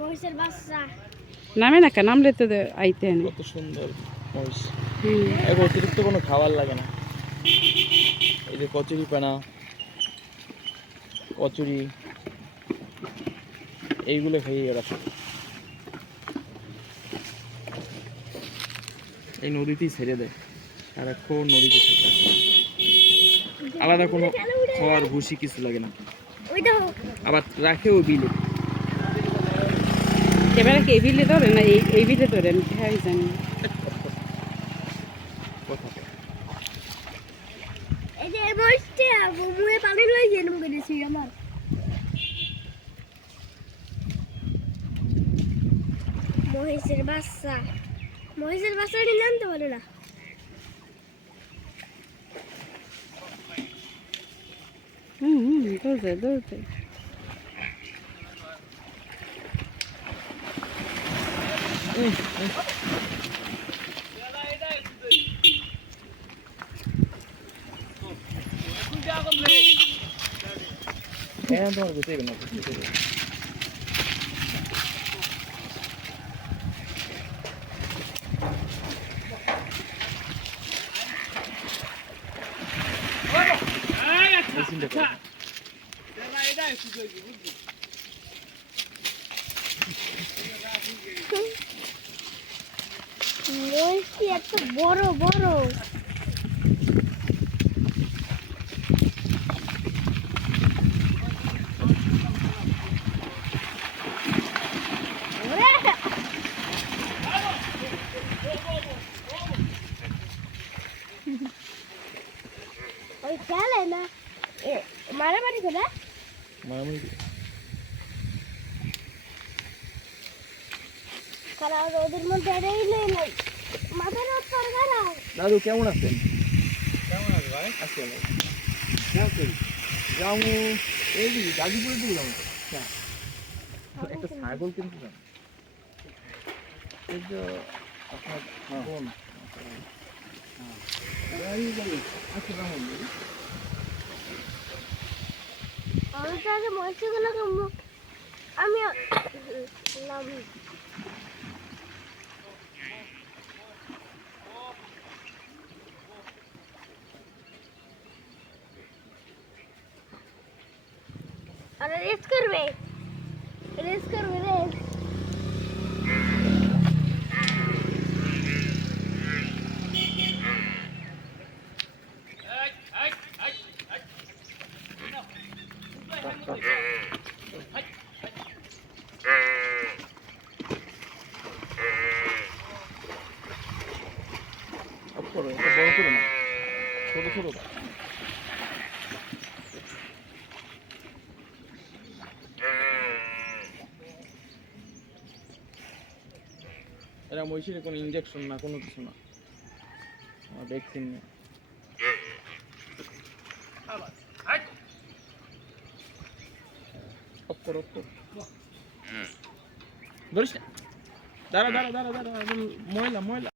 মহিষের বাচ্চা নামে না কেন নামলে তো আইতে নেই। কত সুন্দর মহিষ। এর অতিরিক্ত কোনো খাবার লাগে না। এই যে কচুরি পানা, কচুরি এইগুলো খাইয়ে এরা সব এই নদীতেই ছেড়ে দেয়, সারাক্ষণ নদীতে থাকে। আলাদা কোনো খড় ভুসি কিছু লাগে না। আবার রাখে ওই বিলে। এবারে কি এই বিলে ধরে না এই বিলে ধরে আমি জানি। এই যে মহিষটা মুয়ে পানি লই গেলাম করেছি আমার মহিষের বাচ্চাটি জানতে পারে না। দৌড়তে হ্যাঁ তোমার বুঝতে না মহিষটি এত বড় বড় ওই খেলে না মারামারি করে কারণ ওদের মধ্যে মাথার দাদু কেমন আছেন? কেমন আছে ভাই? আছি যাবো এই গাজীপুরে দিকে যাবো। একটা ছাগল কিনতে যাবো। এই যে আপনার বোন আমি তো আগে মহিষগুলো আমি अरे रेस कर रे বড় করে না, ছোট ছোট এরা মহিষের কোনো ইনজেকশন না কোনো কিছু না, ভ্যাকসিন নেই। ধরিস না, দাঁড়া ময়লা